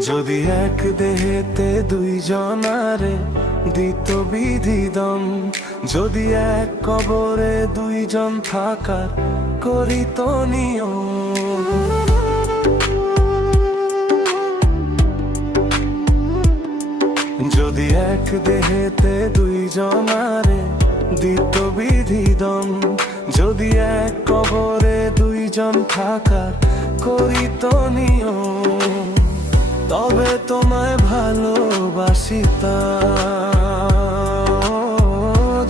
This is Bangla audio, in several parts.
যদি এক দেহেতে দুইজনারে দিত বিধিদম, যদি এক কবরে দুইজন থাকার করিত নিয়ম। যদি এক দেহেতে দুইজনারে দিত বিধিদম, যদি এক কবরে দুইজন থাকার করিত নিয়ম, তবে তোমায় ভালোবাসিতাম,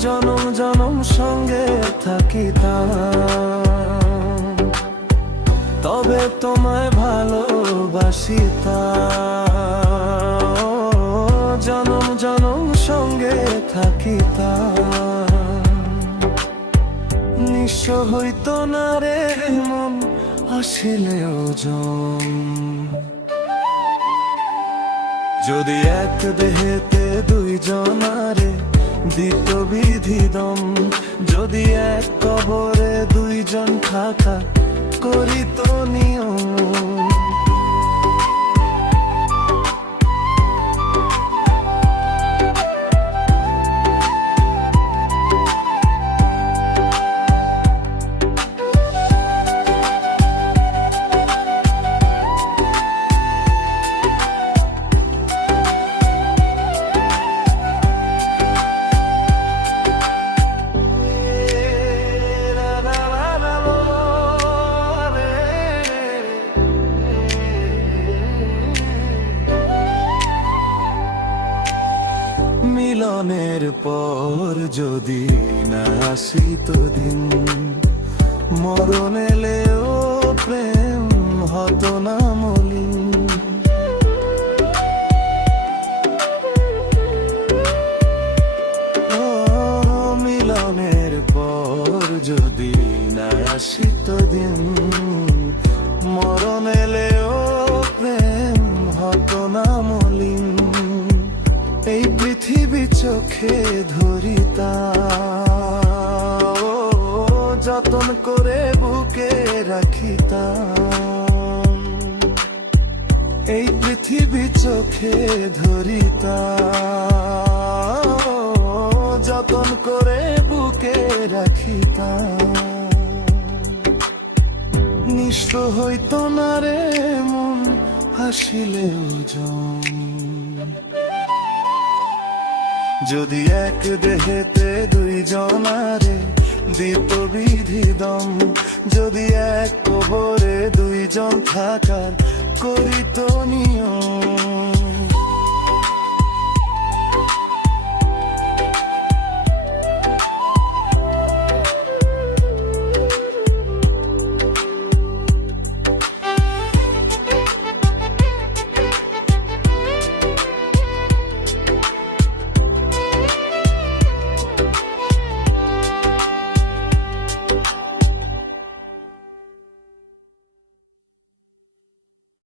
জনম জনম সঙ্গে থাকিতাম। তবে তোমায় ভালোবাসিতাম, জনম জনম সঙ্গে থাকিতাম। নিঃস্ব হইত না রে মন আসিলেও জম, যদি এক দেহেতে দুইজনারে দিত বিধিদম, যদি এক কবরে দুইজন থাকা করিত নিয়ম। মিলনের পর যদি না আসিত দিন, মরণ এলেও প্রেম হতো না মলিন। মিলনের পর যদি না আসিত দিন, মরণ এলেও প্রেম হতো না মলিন। এই পৃথিবী চোখে ধরিতাম, যতন করে বুকে রাখিতাম। এই পৃথিবী চোখে ধরিতাম, যতন করে বুকে রাখিতাম। নিঃস্ব হইত না রে মন হাসিলেও জম, যদি এক দেহেতে দুইজনারে দিত বিধিদম, যদি এক কবরে দুইজন থাকার করিত নিয়ম।